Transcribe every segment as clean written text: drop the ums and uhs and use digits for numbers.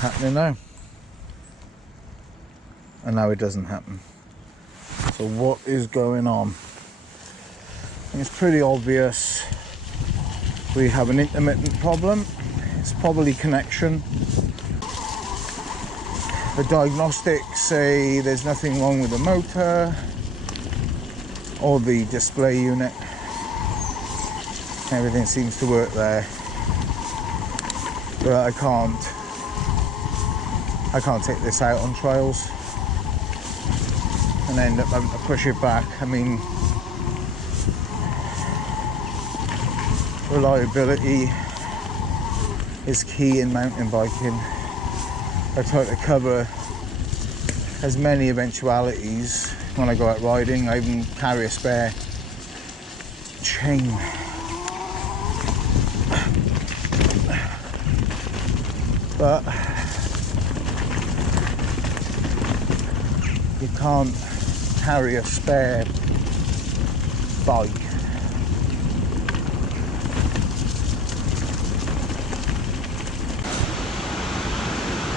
happening now. And now it doesn't happen. So what is going on? It's pretty obvious we have an intermittent problem. It's probably connection. The diagnostics say there's nothing wrong with the motor or the display unit. Everything seems to work there, but I can't take this out on trials and end up having to push it back. I mean, reliability is key in mountain biking. I try to cover as many eventualities when I go out riding. I even carry a spare chain. But you can't carry a spare bike.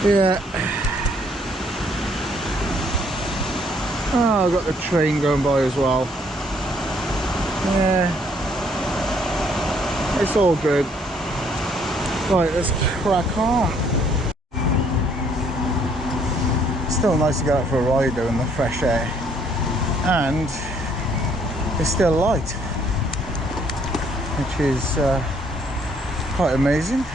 Yeah. Oh, I've got the train going by as well. Yeah. It's all good. Right, let's crack on. Still nice to go out for a ride though in the fresh air. And it's still light, which is quite amazing.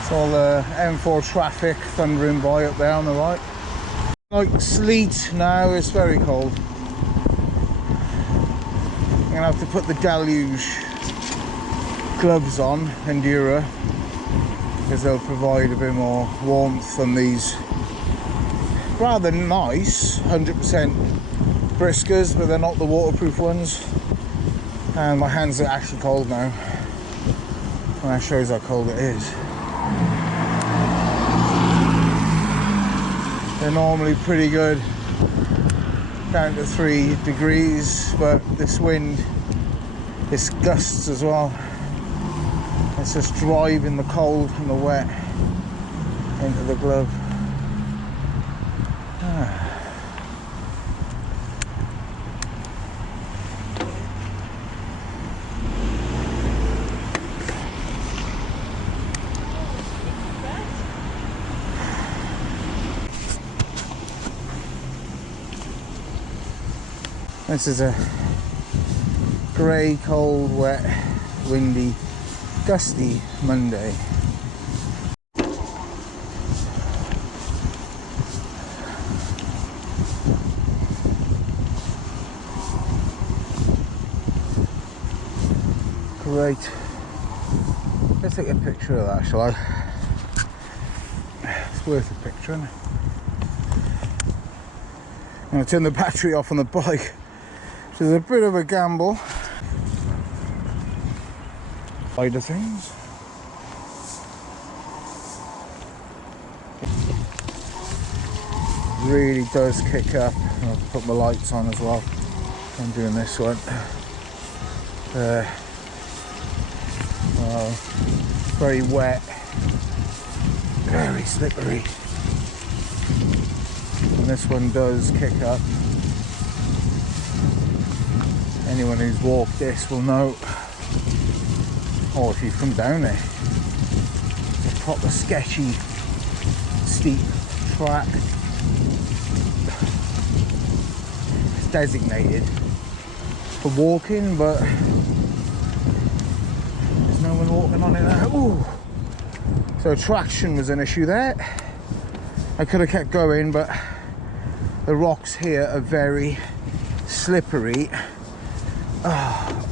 It's all the M4 traffic thundering by up there on the right. Like sleet now, it's very cold. I'm gonna have to put the deluge gloves on, Endura, because they'll provide a bit more warmth than these rather nice 100% briskers, but they're not the waterproof ones. And my hands are actually cold now, and that shows how cold it is. They're normally pretty good down to 3 degrees, but this wind, this gusts as well. It's just driving the cold and the wet into the glove. This is a grey, cold, wet, windy, gusty Monday. Great. Let's take a picture of that, shall I? It's worth a picture, isn't it? I'm going to turn the battery off on the bike, which is a bit of a gamble. Side of things. Really does kick up. I'll put my lights on as well. I'm doing this one. Well, very wet, very slippery. And this one does kick up. Anyone who's walked this will know. Or if you've come down there, it's a proper sketchy, steep track. It's designated for walking, but there's no one walking on it now. Ooh. So traction was an issue there. I could have kept going, but the rocks here are very slippery. Oh.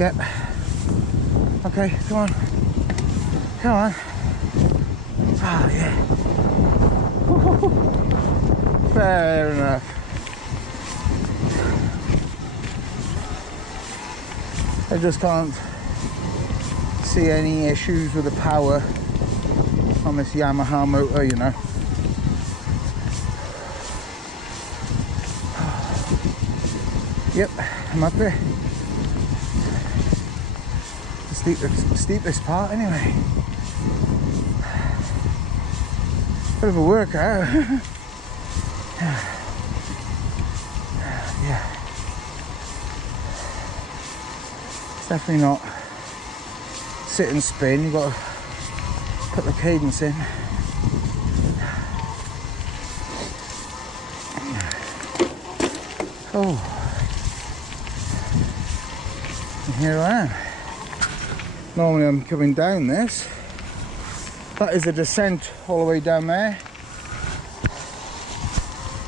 Yep. Okay, come on. Come on. Ah, yeah. Fair enough. I just can't see any issues with the power on this Yamaha motor, you know. Yep, I'm up there. The steepest part anyway. Bit of a workout. Yeah. It's definitely not sit and spin. You've got to put the cadence in. Oh, and here I am. Normally I'm coming down this. That is a descent all the way down there.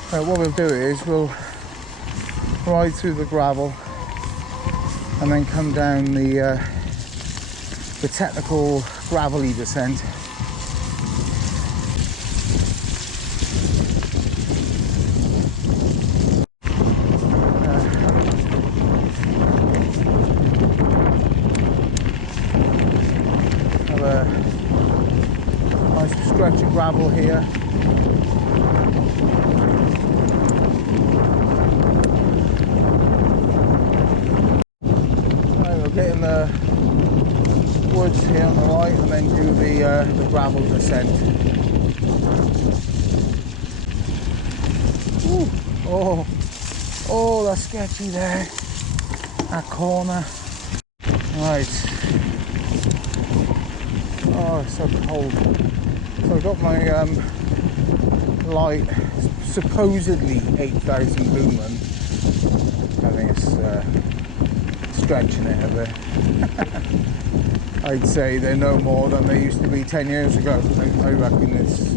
So what we'll do is we'll ride through the gravel and then come down the technical gravelly descent. Nice stretch of gravel here. Right, we'll get in the woods here on the right and then do the gravel descent. Ooh. Oh, that's sketchy there. That corner. Right. Oh, it's so cold. So I've got my light, supposedly 8,000 lumen. I think it's stretching it a bit. I'd say they're no more than they used to be 10 years ago. I reckon it's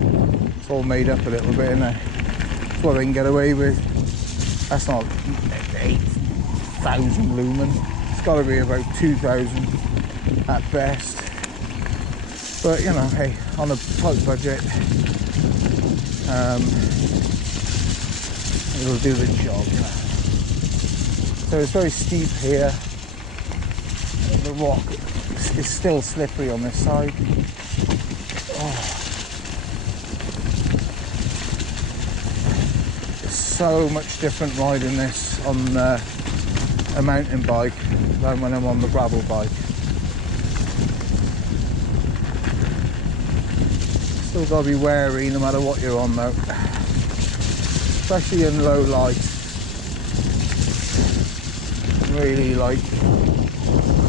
all made up a little bit, isn't it? That's what they can get away with. That's not 8,000 lumen. It's got to be about 2,000 at best. But you know, hey, on a tight budget, it'll do the job. So it's very steep here. The rock is still slippery on this side. Oh. It's so much different riding this on a mountain bike than when I'm on the gravel bike. Still got to be wary no matter what you're on though, especially in low light. Really like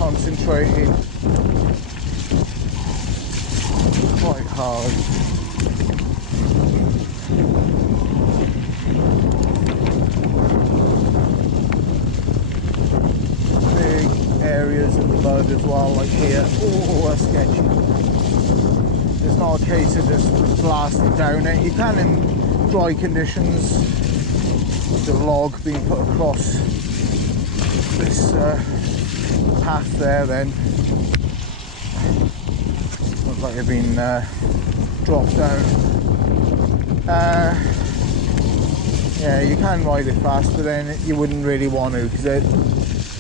concentrating quite hard. Big areas of the mud as well, like here. Oh, that's sketchy. It's not a case of just blasting down it. You can in dry conditions, with the log being put across this path there, then looks like it's been dropped down. Yeah, you can ride it fast, but then you wouldn't really want to, because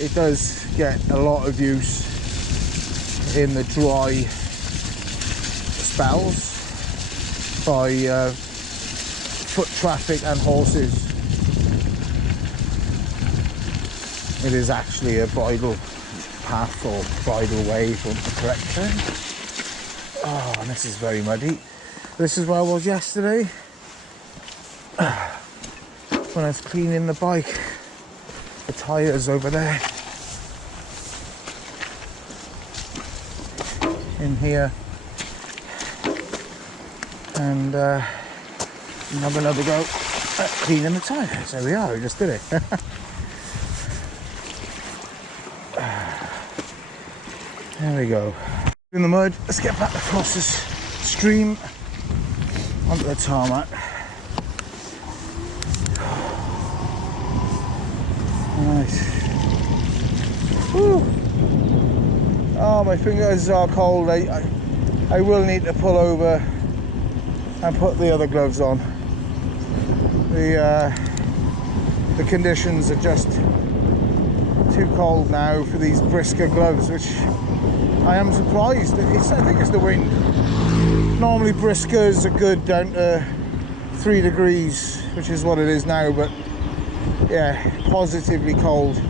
it does get a lot of use in the dry spells by foot traffic and horses. It is actually a bridle path or bridle way, if you want the correct term. Oh, and this is very muddy. This is where I was yesterday when I was cleaning the bike. The tyres over there. In here. And have another go at cleaning the tyres. There we are, we just did it. There we go. In the mud, let's get back across this stream onto the tarmac. Nice. Woo. Oh, my fingers are cold. I will need to pull over and put the other gloves on. The conditions are just too cold now for these brisker gloves, which I am surprised. I think it's the wind. Normally briskers are good down to 3 degrees, which is what it is now, but yeah, positively cold.